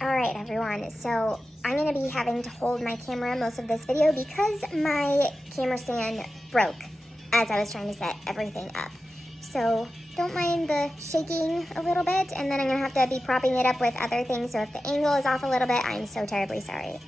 Alright everyone, so I'm going to be having to hold my camera most of this video because my camera stand broke as I was trying to set everything up. So don't mind the shaking a little bit, and then I'm going to have to be propping it up with other things, so if the angle is off a little bit, I'm so terribly sorry.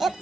Yep.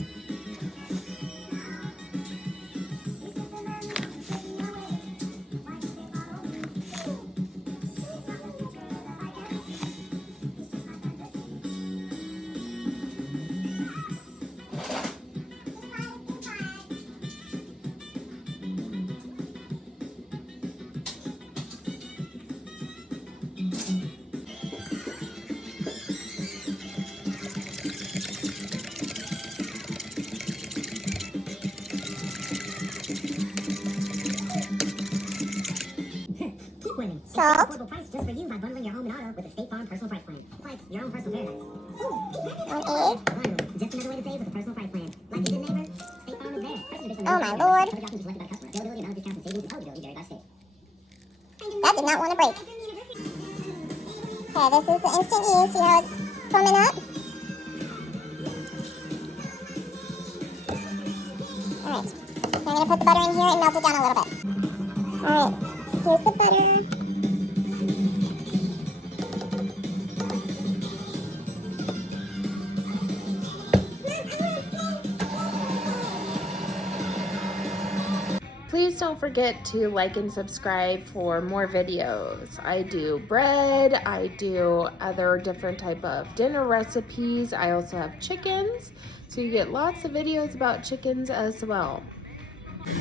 Salt. Affordable price just for you by bundling your home and auto with a State Farm personal price plan. It's like your own personal paradise. An egg. Bundle. Just another way to save with a personal price plan. Like you did, neighbor. State Farm is there. Prices are based on Oh my lord. Other options selected by customer. Availability, amount of discounts, and savings, and eligibility vary by state. That did not want to break. Okay, this is the instant E. See how it's foaming up? Alright. I'm going to put the butter in here and melt it down a little bit. Alright. Here's the butter. Please don't forget to like and subscribe for more videos. I do bread, I do other different type of dinner recipes. I also have chickens, so you get lots of videos about chickens as well. Hey,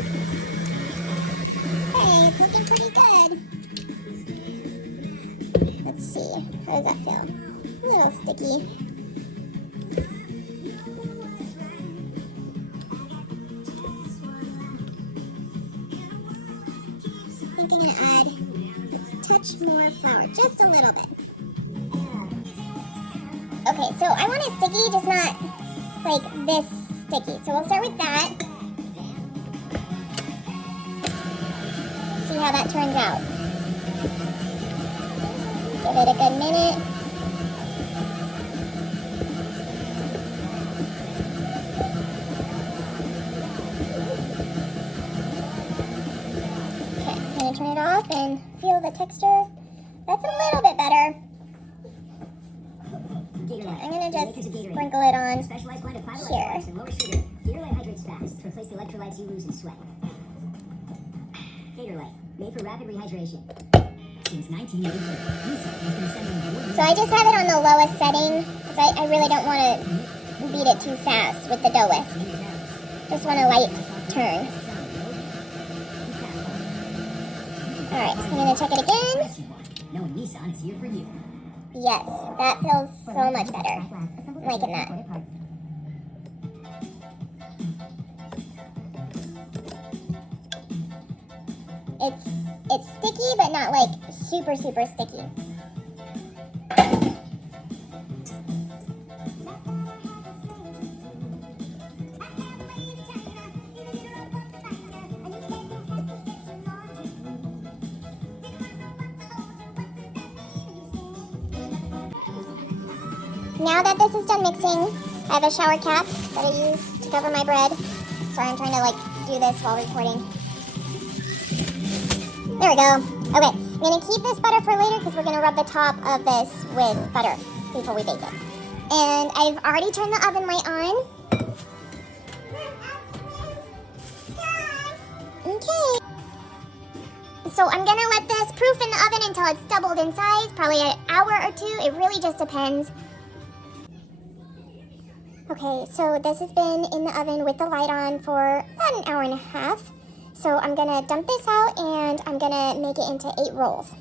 it's looking pretty good. Let's see, how does that feel? A little sticky. I think I'm going to add a touch more flour, just a little bit. Okay, so I want it sticky, just not like this sticky. So we'll start with that. See how that turns out. Give it a good minute. Turn it off and feel the texture. That's a little bit better. I'm gonna just sprinkle it on here. Gatorade hydrates fast to replace the electrolytes you lose in sweat. Gatorade, made for rapid rehydration. Since 1983, Nissan has been sending award-winning... So I just have it on the lowest setting because I really don't want to beat it too fast with the dough whisk. Just want a light turn. Alright, so I'm going to check it again. Knowing Nissan is here for you. Yes, that feels so much better. I'm liking that. It's sticky, but not like super sticky. Now that this is done mixing, I have a shower cap that I use to cover my bread. Sorry, I'm trying to do this while recording. There we go. Okay, I'm gonna keep this butter for later because we're gonna rub the top of this with butter before we bake it. And I've already turned the oven light on. Okay. So I'm gonna let this proof in the oven until it's doubled in size, probably an hour or two. It really just depends. Okay, so this has been in the oven with the light on for about an hour and a half. So I'm gonna dump this out and I'm gonna make it into 8 rolls.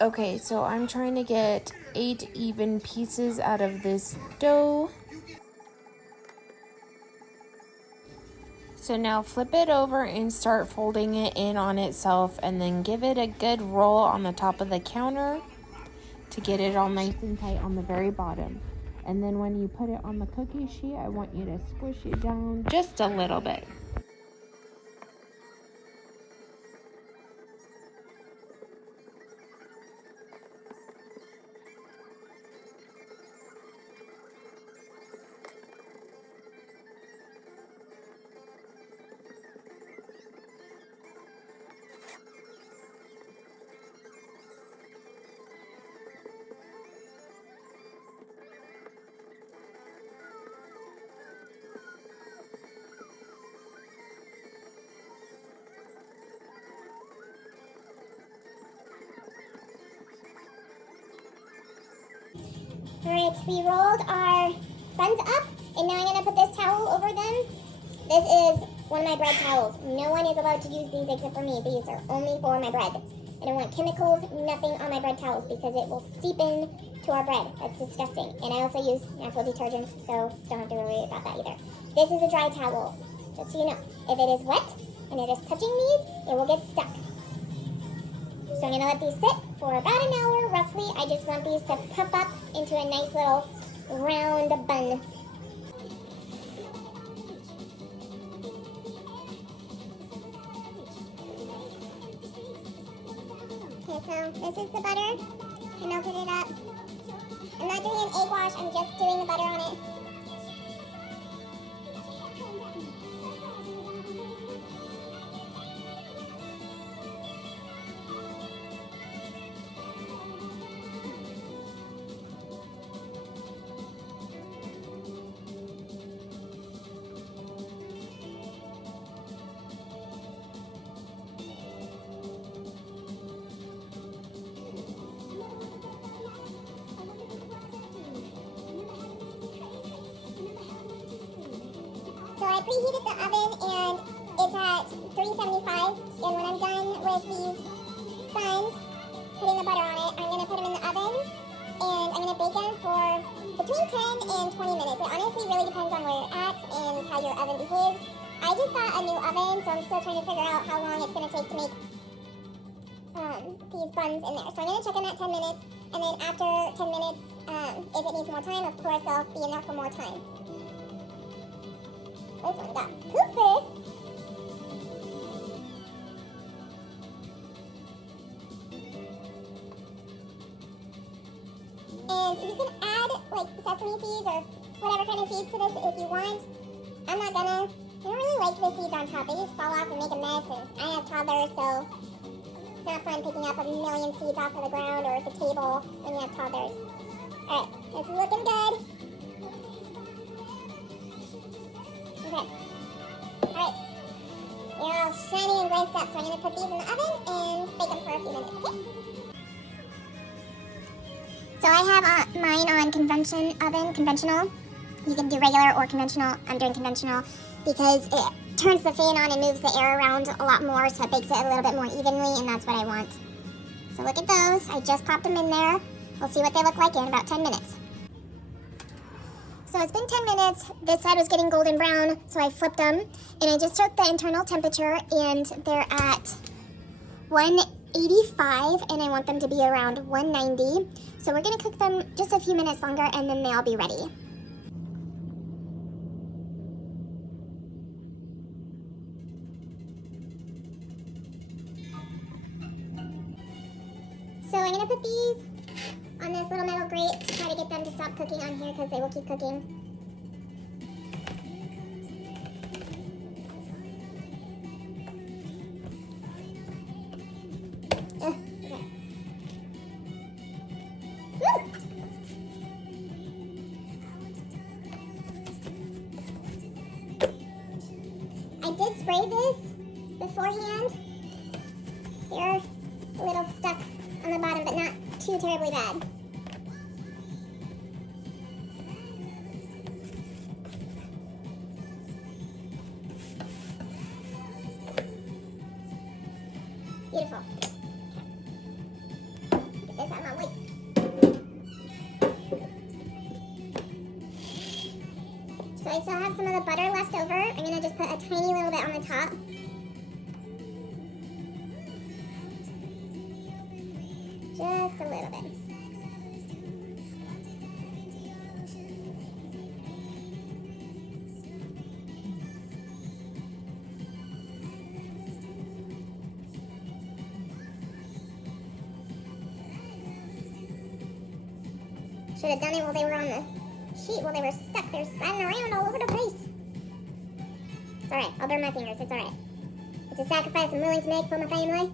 Okay, so I'm trying to get 8 even pieces out of this dough. So now flip it over and start folding it in on itself and then give it a good roll on the top of the counter to get it all nice and tight on the very bottom. And then when you put it on the cookie sheet, I want you to squish it down just a little bit. Alright, we rolled our buns up, and now I'm going to put this towel over them. This is one of my bread towels. No one is allowed to use these except for me. These are only for my bread. I don't want chemicals, nothing on my bread towels because it will seep in to our bread. That's disgusting. And I also use natural detergents, so don't have to worry about that either. This is a dry towel, just so you know. If it is wet and you're just touching these, it will get stuck. So I'm going to let these sit for about an hour, roughly. I just want these to puff up into a nice little round bun. Okay, so this is the butter. I melted it up. I'm not doing an egg wash, I'm just doing the butter on it. So I preheated the oven and it's at 375. And when I'm done with these buns, putting the butter on it, I'm going to put them in the oven and I'm going to bake them for between 10 and 20 minutes. It honestly really depends on where you're at and how your oven behaves. I just got a new oven, so I'm still trying to figure out how long it's going to take to make these buns in there. So I'm going to check them at 10 minutes, and then after 10 minutes, if it needs more time, of course, I'll be in there for more time. This one got poofy. And you can add like sesame seeds or whatever kind of seeds to this if you want. I'm not gonna, don't really like the seeds on top. They just fall off and make a mess, and I have toddlers, so it's not fun picking up a million seeds off of the ground or the table when you have toddlers. Alright, this is looking good. Okay. Alright. They're all shiny and glazed up, so I'm going to put these in the oven and bake them for a few minutes, okay? So I have mine on conventional. You can do regular or conventional. I'm doing conventional because it turns the fan on and moves the air around a lot more, so it bakes it a little bit more evenly, and that's what I want. So look at those. I just popped them in there. We'll see what they look like in about 10 minutes. So it's been 10 minutes. This side was getting golden brown, so I flipped them, and I just took the internal temperature, and they're at 185, and I want them to be around 190. So we're gonna cook them just a few minutes longer, and then they'll be ready. So I'm gonna put these on this little metal grate to try to get them to stop cooking on here because they will keep cooking. Okay. Woo! I did spray this beforehand. They're a little stuck on the bottom, but not too terribly bad. Beautiful. Get this out of my way. So I still have some of the butter left over. I'm gonna just put a tiny little bit on the top. Just a little bit. Should have done it while they were on the sheet, while they were stuck. They're sliding around all over the place. It's alright. I'll burn my fingers. It's alright. It's a sacrifice I'm willing to make for my family.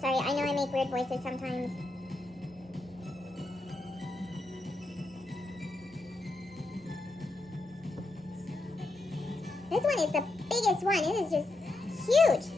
Sorry, I know I make weird voices sometimes. This one is the biggest one. It is just huge.